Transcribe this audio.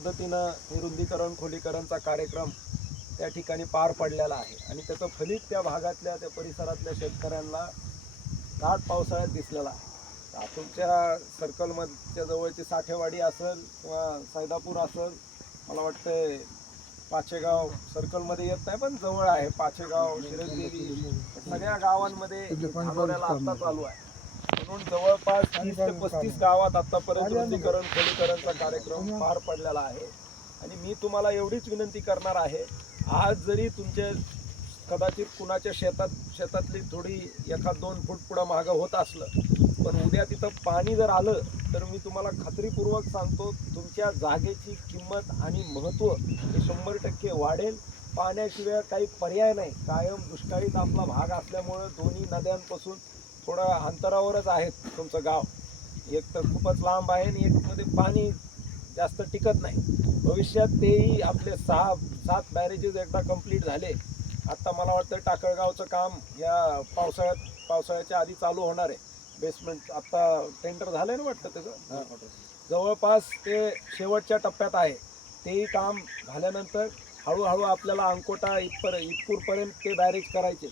पद्धतीनं हे रुंदीकरण खोलीकरणचा कार्यक्रम त्या ठिकाणी पार पडलेला आहे आणि त्याचं फलित त्या भागातल्या त्या परिसरातल्या शेतकऱ्यांना दाट पावसाळ्यात दिसलेला आहे. तुमच्या सर्कलमधच्या जवळची साठेवाडी असेल किंवा सैदापूर असेल, मला वाटतं पाचेगाव सर्कलमध्ये येत नाही पण जवळ आहे, पाचेगाव, शिरसदेवी, सगळ्या गावांमध्ये धानोऱ्याला आता चालू आहे. म्हणून जवळपास 30 ते 35 गावात आतापर्यंत रुंदीकरण खोलीकरणचा कार्यक्रम पार पडलेला आहे. आणि मी तुम्हाला एवढीच विनंती करणार आहे, आज जरी तुमचे कदाचित कुणाच्या शेतातली थोडी 1-2 फूट पुढं मागं होत असलं, पण उद्या तिथं पाणी जर आलं तर मी तुम्हाला खात्रीपूर्वक सांगतो, तुमच्या जागेची किंमत आणि महत्त्व हे 100% वाढेल. पाण्याशिवाय काही पर्याय नाही. कायम दुष्काळीत आपला भाग असल्यामुळं दोन्ही नद्यांपासून थोडं अंतरावरच आहेत तुमचं गाव. एक तर खूपच लांब आहे आणि एक मध्ये पाणी जास्त टिकत नाही. भविष्यात तेही आपले 6-7 बॅरेजेस एकदा कंप्लीट झाले. आता मला वाटतं टाकळगावचं काम या पावसाळ्याच्या आधी चालू होणार आहे. बेसमेंट आता टेंडर झालंय ना वाटतं त्याचं, जवळपास ते शेवटच्या टप्प्यात आहे. तेही काम झाल्यानंतर हळूहळू आपल्याला अंकोटा इथपूरपर्यंत ते बॅरेज करायचे.